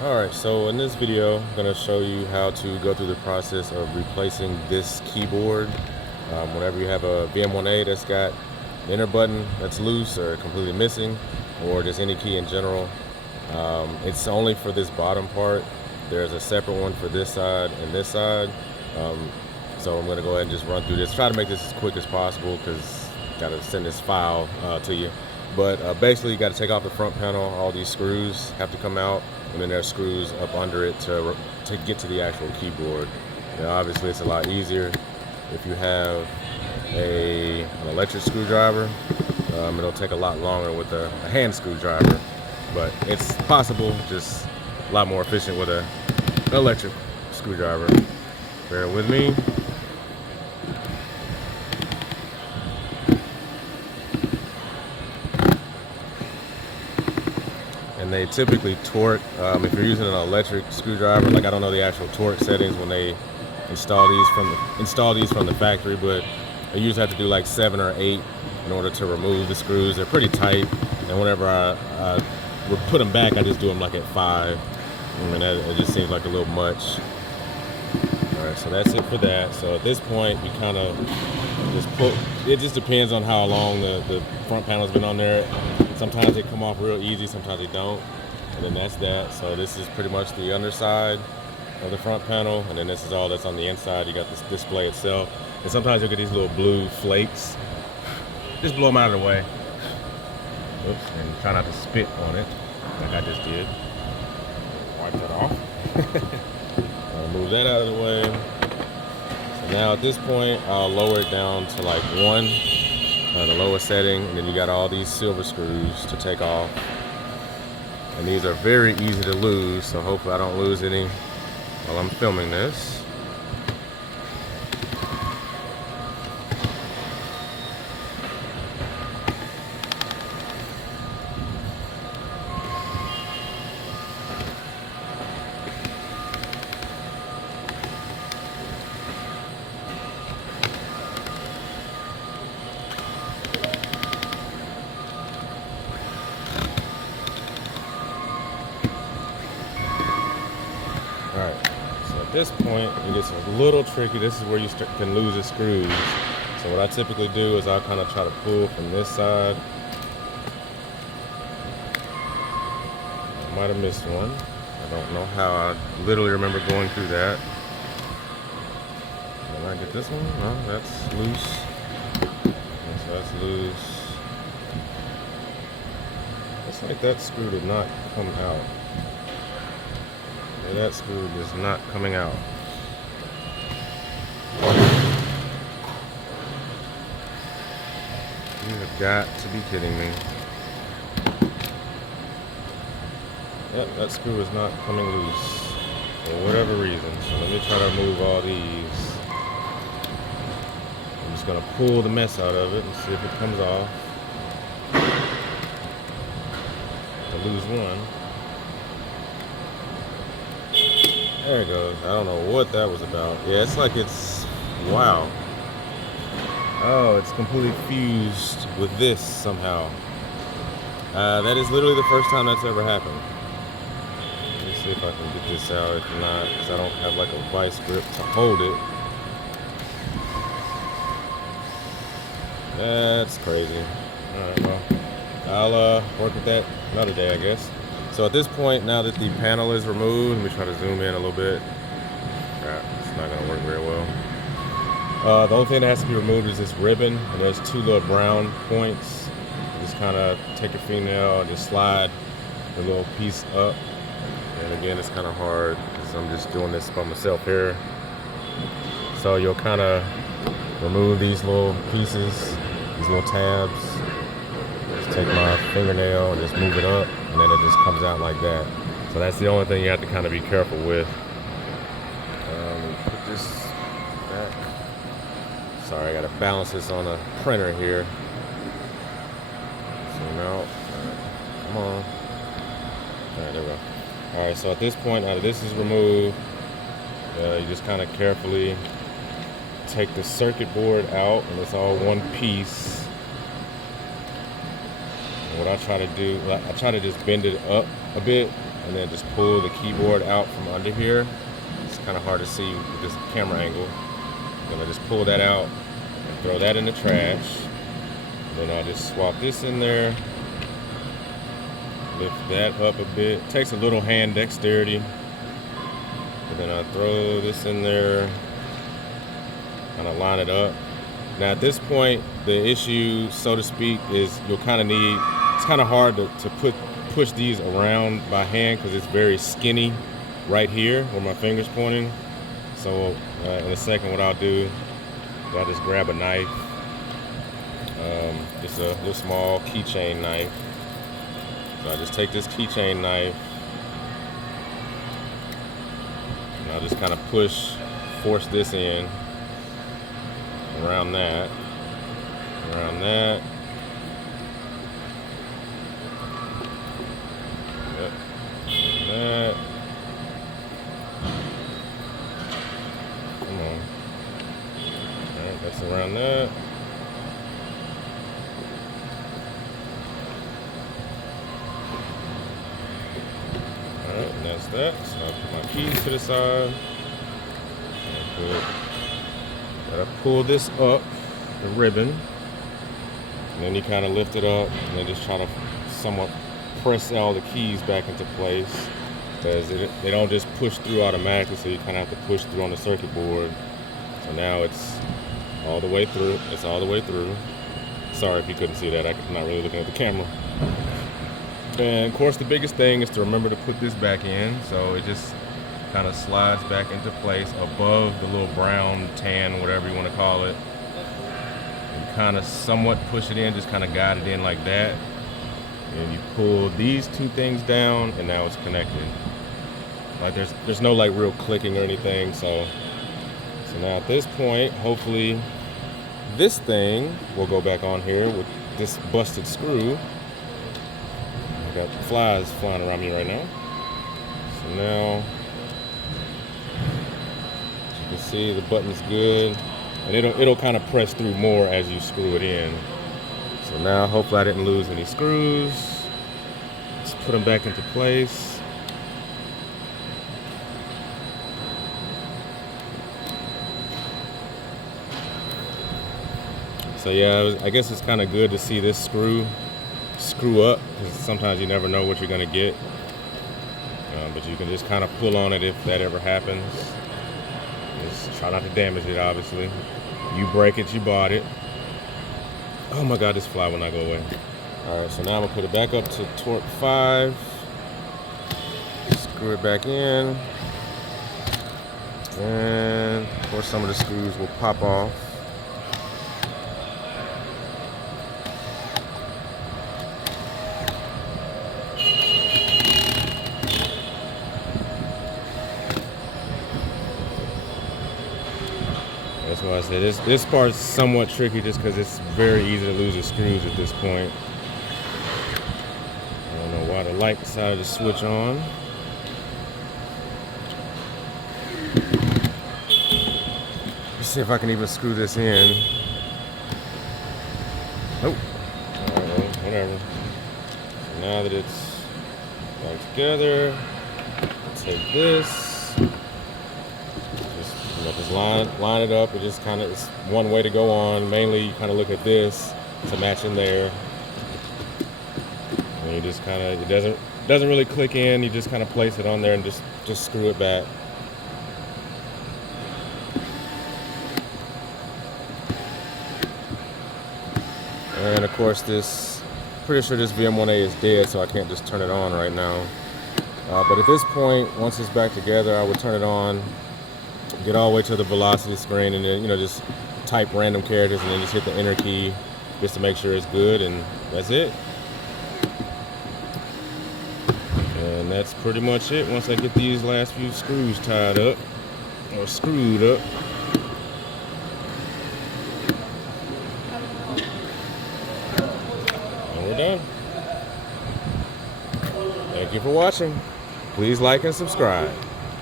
Alright, so in this video, I'm going to show you how to go through the process of replacing this keyboard. Whenever you have a VM1A that's got the enter button that's loose or completely missing, or just any key in general, it's only for this bottom part. There's a separate one for this side and this side. So I'm going to go ahead and just run through this. Try to make this as quick as possible because got to send this file to you. But basically, you got to take off the front panel. All these screws have to come out, and then there's screws up under it to get to the actual keyboard. Now, obviously, it's a lot easier if you have an electric screwdriver. It'll take a lot longer with a hand screwdriver, but it's possible, just a lot more efficient with an electric screwdriver. Bear with me. And they typically torque, if you're using an electric screwdriver, like I don't know the actual torque settings when they install these from the factory, but I usually have to do like 7 or 8 in order to remove the screws. They're pretty tight, and whenever I would put them back, I just do them like at 5. I mean, it just seems like a little much. All right, so that's it for that. So at this point, you kind of just pull. It just depends on how long the front panel's been on there. Sometimes they come off real easy, sometimes they don't. And then that's that. So this is pretty much the underside of the front panel, and then this is all that's on the inside. You got this display itself. And sometimes you'll get these little blue flakes. Just blow them out of the way. Oops, and try not to spit on it, like I just did. Wipe that off. Move that out of the way. So now at this point, I'll lower it down to like 1, the lowest setting, and then you got all these silver screws to take off. And these are very easy to lose, so hopefully I don't lose any while I'm filming this. Alright, so at this point, it gets a little tricky. This is where you can lose the screws. So what I typically do is I'll kind of try to pull from this side. I might have missed one. I don't know how. I literally remember going through that. Did I get this one? No, that's loose. Okay, so that's loose. Looks like that screw did not come out. That screw is not coming out. You have got to be kidding me. Yep, that screw is not coming loose for whatever reason. So let me try to remove all these. I'm just gonna pull the mess out of it and see if it comes off. I lose one. There it goes. I don't know what that was about. Yeah, it's like wow. Oh, it's completely fused with this somehow. That is literally the first time that's ever happened. Let me see if I can get this out. If not, because I don't have like a vice grip to hold it. That's crazy. Alright, well, I'll work with that another day, I guess. So at this point, now that the panel is removed, let me try to zoom in a little bit. It's not going to work very well. The only thing that has to be removed is this ribbon, and there's 2 little brown points. You just kind of take your fingernail and just slide the little piece up. And again, it's kind of hard because I'm just doing this by myself here. So you'll kind of remove these little pieces, these little tabs. Just take my fingernail and just move it up, and then it just comes out like that. So that's the only thing you have to kind of be careful with. Put this back. Sorry, I gotta balance this on a printer here. Zoom out. Come on. Alright, there we go. Alright, so at this point, now that this is removed, you just kind of carefully take the circuit board out, and it's all one piece. And what I try to do, I try to just bend it up a bit and then just pull the keyboard out from under here. It's kind of hard to see with this camera angle. I'm gonna just pull that out and throw that in the trash. Then I'll just swap this in there, lift that up a bit. It takes a little hand dexterity. And then I'll throw this in there, kind of line it up. Now at this point, the issue, so to speak, is you'll kind of need, it's kind of hard to push these around by hand because it's very skinny right here where my finger's pointing. So in a second, what I'll do is I'll just grab a knife, just a little small keychain knife. So I just take this keychain knife and I'll just kind of force this in around that, Yep. That. Come on. Alright, that's around that. Alright, and that's that. So I'll put my keys to the side. Gotta pull this up, the ribbon, and then you kind of lift it up, and then just try to somewhat press all the keys back into place, because they don't just push through automatically, so you kind of have to push through on the circuit board. So now it's all the way through. It's all the way through. Sorry if you couldn't see that. I'm not really looking at the camera. And of course, the biggest thing is to remember to put this back in, so it just kind of slides back into place above the little brown, tan, whatever you want to call it. And kind of somewhat push it in, just kind of guide it in like that. And you pull these two things down, and now it's connected. Like there's no like real clicking or anything. So now at this point, hopefully this thing will go back on here with this busted screw. I got flies flying around me right now. So now, as you can see, the button's good, and it'll kind of press through more as you screw it in. So now, hopefully I didn't lose any screws. Let's put them back into place. So yeah, I guess it's kind of good to see this screw up, because sometimes you never know what you're gonna get. But you can just kind of pull on it if that ever happens. Just try not to damage it, obviously. You break it, you bought it. Oh my God, this fly will not go away. All right, so now I'm gonna put it back up to torque 5. Screw it back in. And of course some of the screws will pop off. That's why I say this part's somewhat tricky, just because it's very easy to lose the screws at this point. I don't know why the light decided to switch on. Let's see if I can even screw this in. Nope. Alright, whatever. So now that it's back together, I'll take this. Just line it up. It just kind of, it's one way to go on. Mainly you kind of look at this to match in there, and you just kind of, it doesn't really click in. You just kind of place it on there and just screw it back. And of course pretty sure this VM1A is dead, so I can't just turn it on right now. But at this point, once it's back together, I would turn it on, get all the way to the velocity screen, and then, just type random characters and then just hit the enter key just to make sure it's good, and that's it. And that's pretty much it. Once I get these last few screws tied up, or screwed up. And we're done. Thank you for watching. Please like and subscribe.